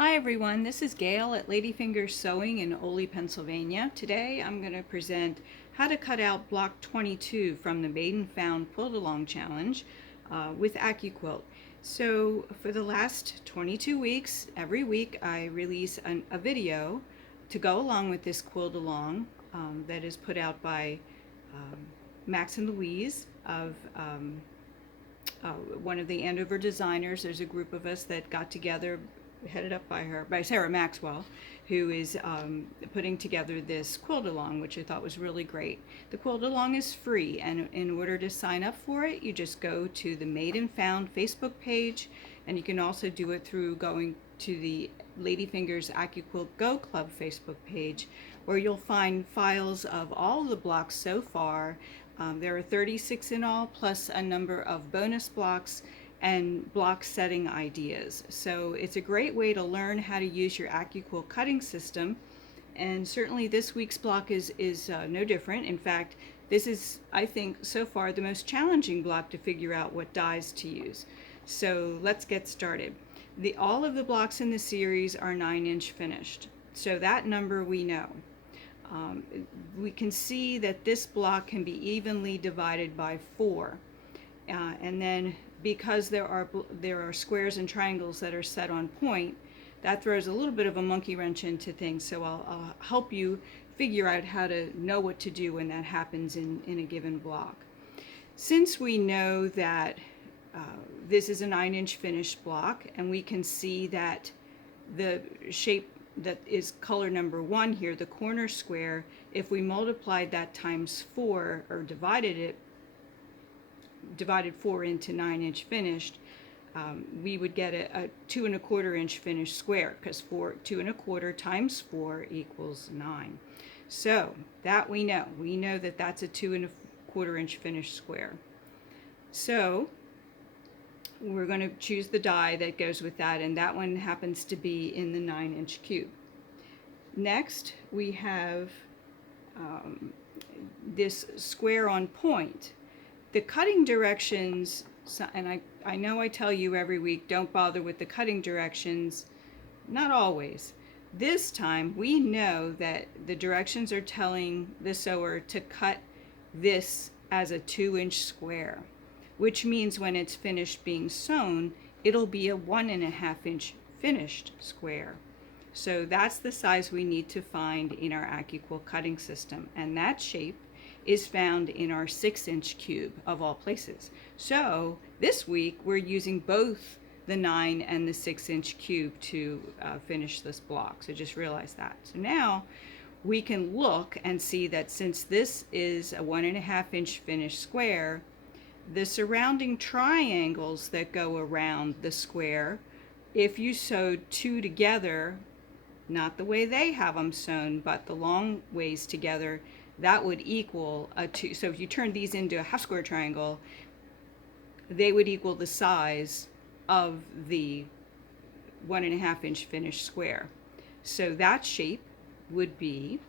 Hi everyone, this is Gail at Ladyfingers Sewing in Ole, Pennsylvania. Today I'm going to present how to cut out block 22 from the Maiden Found Quilt Along Challenge with Accuquilt. So for the last 22 weeks, every week I release a video to go along with this quilt along that is put out by um, Max and Louise of one of the Andover designers. There's a group of us that got together, headed up by Sarah Maxwell, who is putting together this quilt along, which I thought was really great. The quilt along is free, and in order to sign up for it, you just go to the Made and Found Facebook page, and you can also do it through going to the Ladyfingers Accuquilt Go Club Facebook page, where you'll find files of all the blocks so far. There are 36 in all, plus a number of bonus blocks and block setting ideas. So it's a great way to learn how to use your Accuquilt cutting system. And certainly this week's block is no different. In fact, this is, I think, so far the most challenging block to figure out what dies to use. So let's get started. All of the blocks in the series are 9-inch finished. So that number we know. We can see that this block can be evenly divided by 4. And then because there are squares and triangles that are set on point, that throws a little bit of a monkey wrench into things. So I'll help you figure out how to know what to do when that happens in a given block. Since we know that this is a 9-inch finished block, and we can see that the shape that is color number 1 here, the corner square, if we multiplied that times 4 or divided 4 into 9-inch finished, we would get a 2 1/4 inch finished square, because 2 1/4 times 4 equals 9. So that we know that that's a 2 1/4 inch finished square. So we're going to choose the die that goes with that, and that one happens to be in the 9-inch cube. Next we have this square on point. The cutting directions, and I know I tell you every week, don't bother with the cutting directions. Not always. This time we know that the directions are telling the sewer to cut this as a 2-inch square, which means when it's finished being sewn, it'll be a 1.5 inch finished square. So that's the size we need to find in our Accuquilt cutting system, and that shape is found in our 6-inch cube of all places. So this week we're using both the 9 and the 6-inch cube to finish this block. So just realize that. So now we can look and see that since this is a 1.5 inch finished square, the surrounding triangles that go around the square, if you sewed 2 together, not the way they have them sewn, but the long ways together, that would equal a 2. So if you turn these into a half square triangle, they would equal the size of the 1.5 inch finished square. So that shape would be,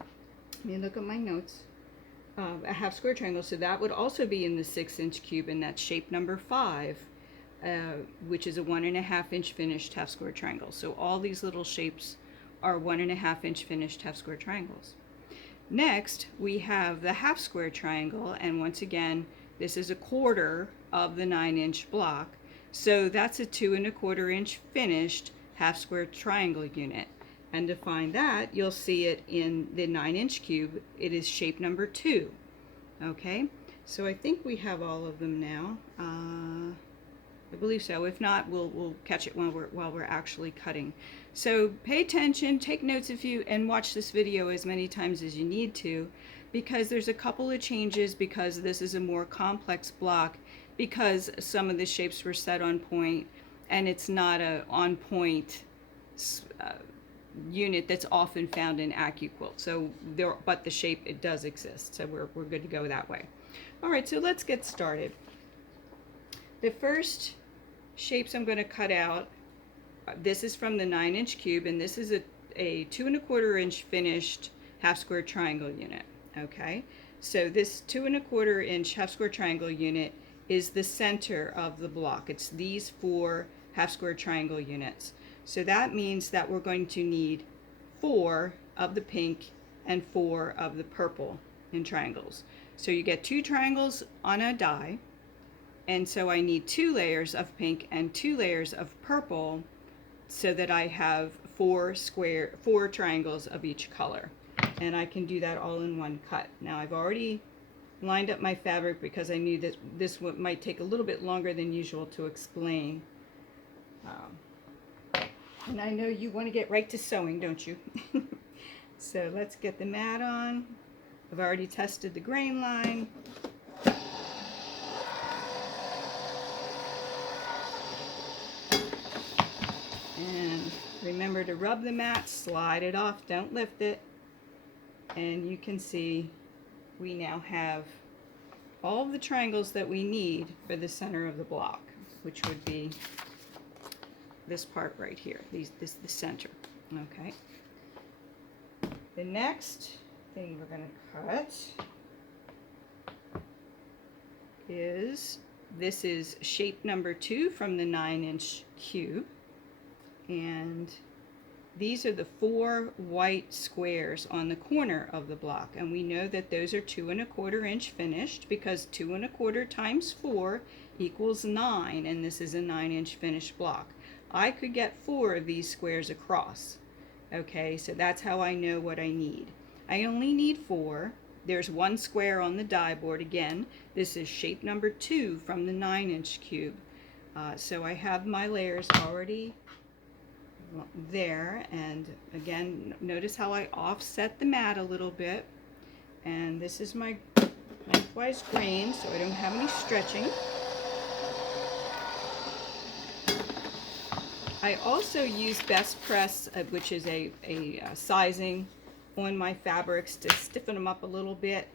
let me look at my notes, a half square triangle. So that would also be in the 6-inch cube, and that's shape number 5, which is a 1.5 inch finished half square triangle. So all these little shapes are 1.5 inch finished half square triangles. Next, we have the half square triangle, and once again, this is a quarter of the 9-inch block. So that's a 2 1/4 inch finished half square triangle unit. And to find that, you'll see it in the 9-inch cube. It is shape number 2. Okay, so I think we have all of them now. I believe so. If not, we'll catch it while we're actually cutting. So pay attention, take notes and watch this video as many times as you need to, because there's a couple of changes, because this is a more complex block, because some of the shapes were set on point, and it's not a on point unit that's often found in Accuquilt. So but the shape, it does exist. So we're good to go that way. All right, so let's get started. The first shapes I'm going to cut out, this is from the 9-inch cube, and this is a 2 1/4 inch finished half square triangle unit. Okay, so this 2 1/4 inch half square triangle unit is the center of the block. It's these 4 half square triangle units. So that means that we're going to need 4 of the pink and 4 of the purple in triangles. So you get 2 triangles on a die, and so I need 2 layers of pink and 2 layers of purple so that I have 4 triangles of each color. And I can do that all in one cut. Now I've already lined up my fabric because I knew that this might take a little bit longer than usual to explain. And I know you want to get right to sewing, don't you? So let's get the mat on. I've already tested the grain line. And remember to rub the mat, slide it off, don't lift it. And you can see we now have all of the triangles that we need for the center of the block, which would be this part right here, the center. Okay. The next thing we're going to cut is, this is shape number 2 from the 9-inch cube, and these are the 4 white squares on the corner of the block, and we know that those are 2 1/4 inch finished because 2 1/4 times 4 equals 9, and this is a 9-inch finished block. I could get 4 of these squares across. Okay, so that's how I know what I need. I only need 4. There's 1 square on the die board again. This is shape number 2 from the 9-inch cube. So I have my layers already there, and again, notice how I offset the mat a little bit. And this is my lengthwise grain, so I don't have any stretching. I also use Best Press, which is a sizing on my fabrics to stiffen them up a little bit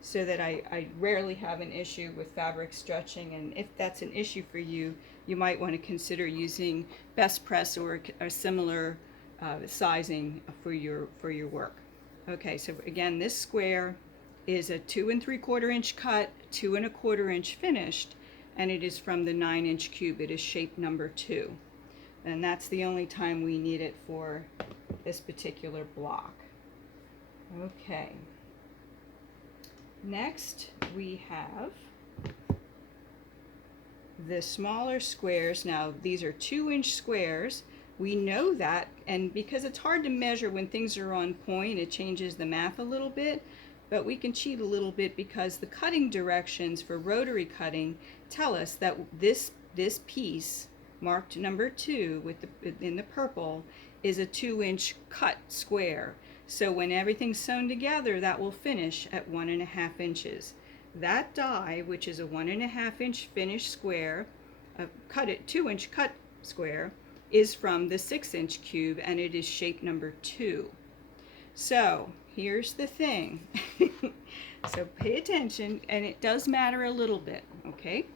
so that I rarely have an issue with fabric stretching. And if that's an issue for you, you might want to consider using Best Press or a similar sizing for your work. Okay, so again, this square is a 2 3/4 inch cut, 2 1/4 inch finished, and it is from the 9-inch cube. It is shape number 2. And that's the only time we need it for this particular block. Okay. Next, we have the smaller squares. Now, these are 2-inch squares. We know that, and because it's hard to measure when things are on point, it changes the math a little bit, but we can cheat a little bit because the cutting directions for rotary cutting tell us that this piece marked number 2 in the purple is a 2-inch cut square. So when everything's sewn together, that will finish at 1.5 inches. That die, which is a 1.5 inch finished square, a 2-inch cut square, is from the 6-inch cube, and it is shape number 2. So here's the thing. So pay attention, and it does matter a little bit, okay?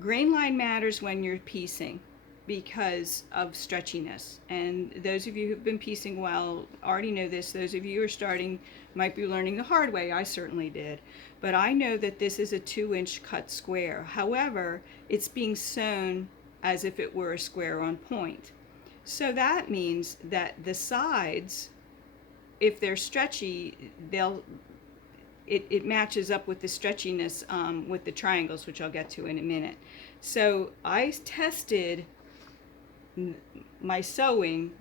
Grain line matters when you're piecing because of stretchiness, and those of you who've been piecing well already know this. Those of you who are starting might be learning the hard way. I certainly did, but I know that this is a 2-inch cut square. However, it's being sewn as if it were a square on point. So that means that the sides, if they're stretchy, it matches up with the stretchiness with the triangles, which I'll get to in a minute. So I tested my sewing.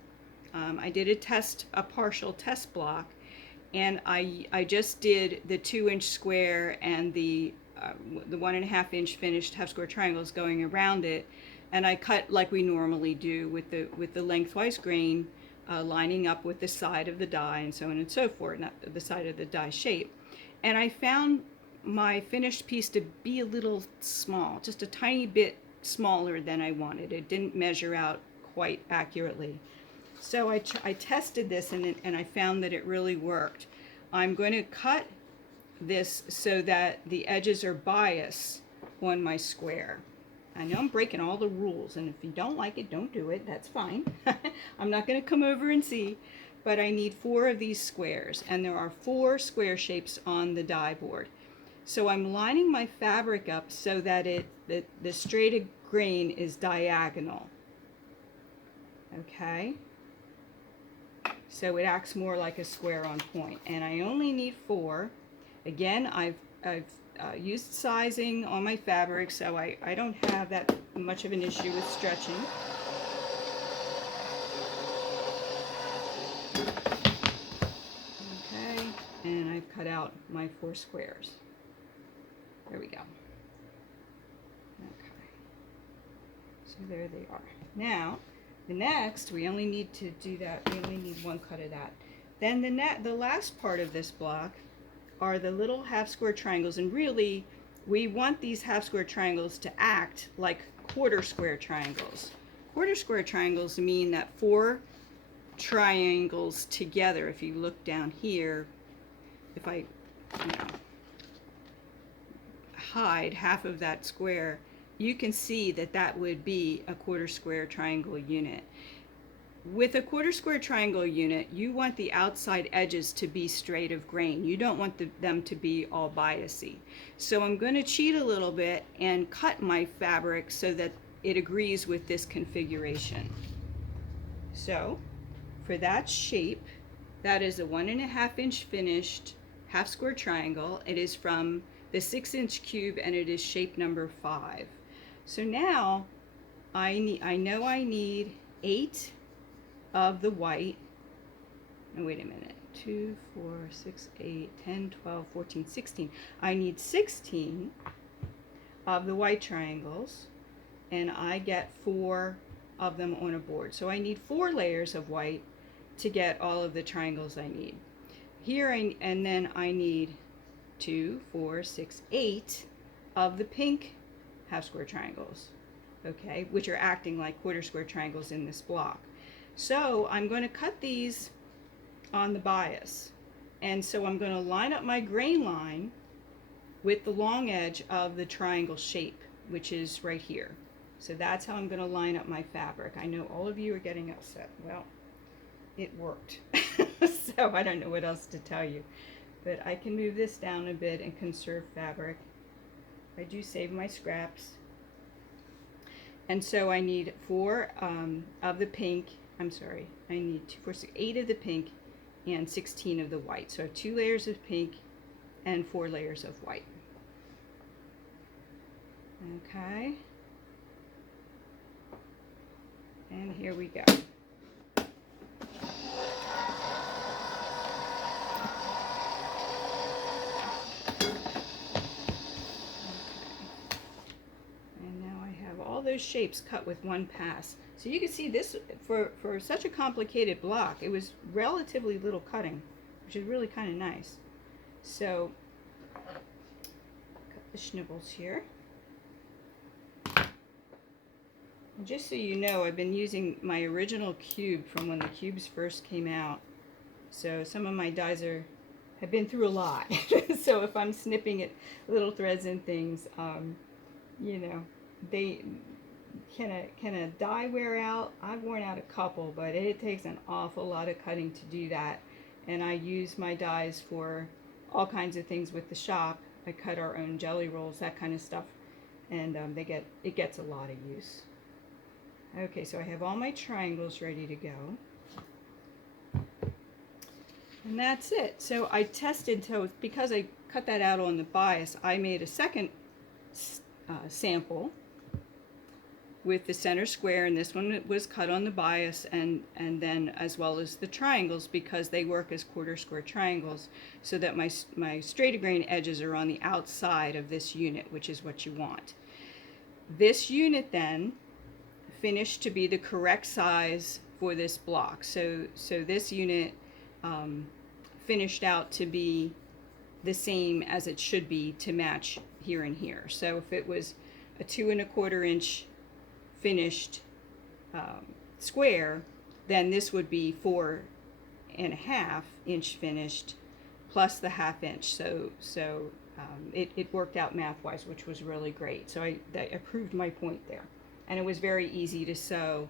I did a partial test block, and I just did the 2-inch square and the 1.5 inch finished half square triangles going around it, and I cut like we normally do with the lengthwise grain lining up with the side of the die and so on and so forth, not the side of the die shape. And I found my finished piece to be a little small, just a tiny bit smaller than I wanted. It didn't measure out quite accurately. So I tested this, and I found that it really worked. I'm going to cut this so that the edges are bias on my square. I know I'm breaking all the rules, and if you don't like it, don't do it. That's fine. I'm not going to come over and see. But I need 4 of these squares, and there are 4 square shapes on the die board. So I'm lining my fabric up so that the straight grain is diagonal. Okay, so it acts more like a square on point, and I only need 4. Again, I've used sizing on my fabric, so I don't have that much of an issue with stretching. Okay, and I've cut out my 4 squares. There we go. Okay, so there they are. Now, the next, we only need to do that, we only need 1 cut of that. Then the last part of this block are the little half square triangles, and really we want these half square triangles to act like quarter square triangles. Quarter square triangles mean that 4 triangles together, if you look down here, if I hide half of that square, you can see that that would be a quarter square triangle unit. With a quarter square triangle unit, you want the outside edges to be straight of grain. You don't want them to be all biasy. So I'm going to cheat a little bit and cut my fabric so that it agrees with this configuration. So for that shape, that is a 1.5 inch finished half square triangle. It is from the 6-inch cube, and it is shape number 5. So now I know I need 8 of the white. No, wait a minute. 2, 4, 6, 8, 10, 12, 14, 16. I need 16 of the white triangles, and I get 4 of them on a board. So I need 4 layers of white to get all of the triangles I need. Here, and then I need 2, 4, 6, 8 of the pink half square triangles, okay, which are acting like quarter square triangles in this block. So I'm going to cut these on the bias, and so I'm going to line up my grain line with the long edge of the triangle shape, which is right here. So that's how I'm going to line up my fabric. I know all of you are getting upset. Well, it worked. So I don't know what else to tell you, but I can move this down a bit and conserve fabric. I do save my scraps. And so I need 4 of the pink. I'm sorry, I need 2, 4, 6, 8 of the pink and 16 of the white. So I have 2 layers of pink and 4 layers of white. Okay. And here we go. Those shapes cut with 1 pass. So you can see this, for such a complicated block, it was relatively little cutting, which is really kind of nice. So cut the schnibbles here. And just so you know, I've been using my original cube from when the cubes first came out. So some of my dies have been through a lot. So if I'm snipping at little threads and things, you know, can a die wear out? I've worn out a couple, but it takes an awful lot of cutting to do that. And I use my dies for all kinds of things with the shop. I cut our own jelly rolls, that kind of stuff, and it gets a lot of use. Okay, so I have all my triangles ready to go. And that's it. So I tested, so because I cut that out on the bias, I made a second sample with the center square, and this one was cut on the bias, and then as well as the triangles, because they work as quarter square triangles, so that my straight grain edges are on the outside of this unit, which is what you want. This unit then finished to be the correct size for this block. So this unit finished out to be the same as it should be to match here and here. So if it was a 2 1/4 inch finished square, then this would be 4 1/2 inch finished plus the 1/2 inch. So it worked out math-wise, which was really great. So I proved my point there, and it was very easy to sew.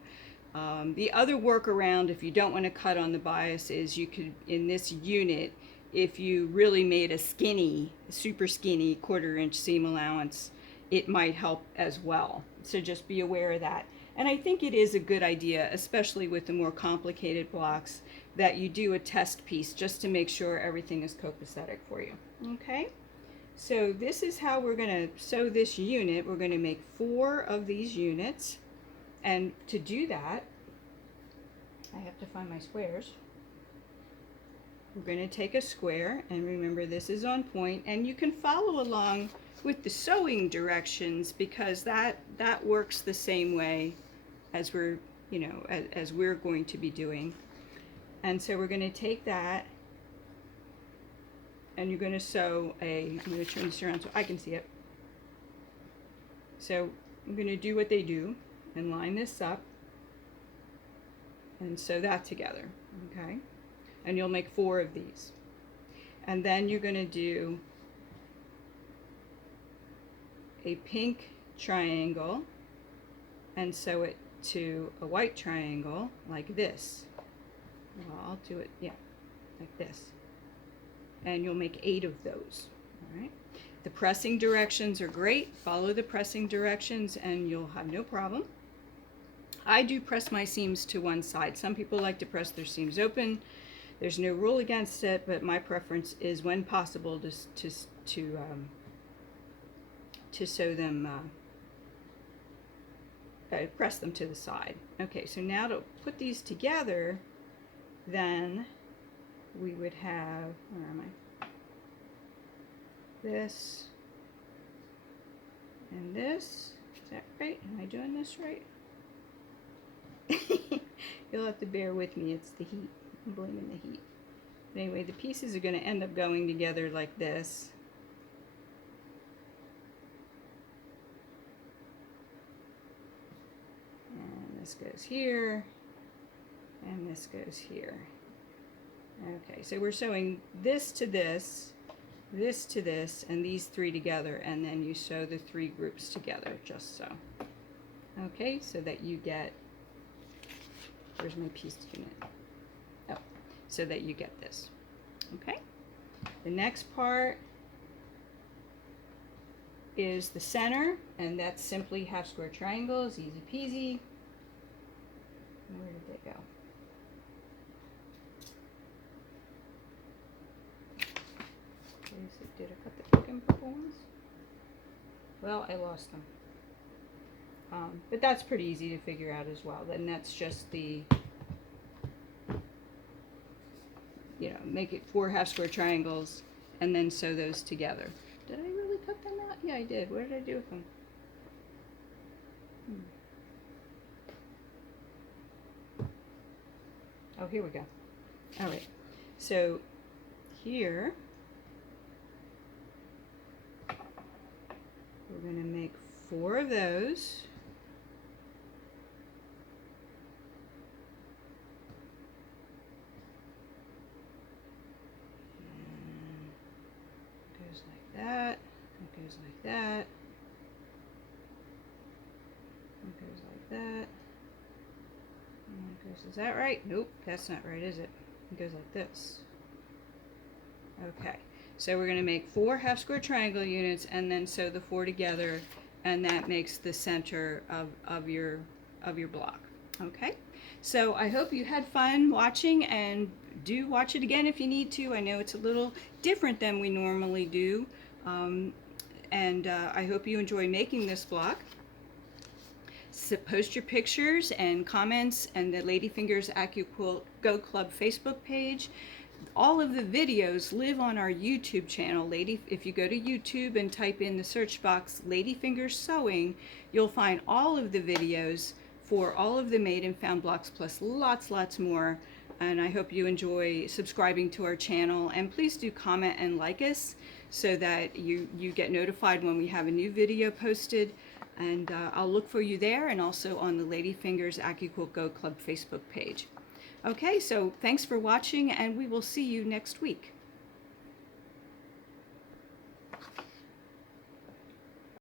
The other workaround, if you don't want to cut on the bias, is you could, in this unit, if you really made a skinny, super skinny 1/4 inch seam allowance, it might help as well. So just be aware of that. And I think it is a good idea, especially with the more complicated blocks, that you do a test piece just to make sure everything is copacetic for you. Okay? So this is how we're going to sew this unit. We're going to make 4 of these units. And to do that, I have to find my squares. We're going to take a square, and remember this is on point, and you can follow along with the sewing directions because that works the same way as we're, you know, as we're going to be doing. And so we're going to take that, and you're going to sew I'm going to turn this around so I can see it. So I'm going to do what they do and line this up and sew that together, okay? And you'll make 4 of these. And then you're going to do a pink triangle and sew it to a white triangle like this. Well, I'll do it, yeah, like this. And you'll make 8 of those, all right? The pressing directions are great. Follow the pressing directions and you'll have no problem. I do press my seams to one side. Some people like to press their seams open. There's no rule against it, but my preference is, when possible, to sew them, press them to the side. Okay, so now to put these together, then we would have, where am I? This and this. Is that right? Am I doing this right? You'll have to bear with me. It's the heat. I'm blaming the heat. But anyway, the pieces are going to end up going together like this. And this goes here. And this goes here. Okay, so we're sewing this to this to this, and these 3 together, and then you sew the 3 groups together, just so. Okay, so that you get, where's my piece unit? Oh, so that you get this. Okay, the next part is the center, and that's simply half square triangles, easy peasy. Where did they go? Did I cut the pink and purple ones? Well, I lost them. But that's pretty easy to figure out as well. Then that's just the, you know, make it 4 half square triangles and then sew those together. Did I really cut them out? Yeah, I did. What did I do with them? Oh, here we go. All right. So here, we're going to make 4 of those. And it goes like that. It goes like that. It goes like that. And it goes, is that right? Nope, that's not right, is it? It goes like this. Okay. So we're going to make 4 half square triangle units and then sew the 4 together, and that makes the center of your block. Okay, so I hope you had fun watching, and do watch it again if you need to. I know it's a little different than we normally do, and I hope you enjoy making this block. So post your pictures and comments and the Ladyfingers Accuquilt Go Club Facebook page. All of the videos live on our YouTube channel. If you go to YouTube and type in the search box Ladyfingers Sewing, you'll find all of the videos for all of the made and found blocks, plus lots more. And I hope you enjoy subscribing to our channel, and please do comment and like us so that you get notified when we have a new video posted. And I'll look for you there, and also on the Ladyfingers Accuquilt Go Club Facebook page. Okay, so thanks for watching, and we will see you next week.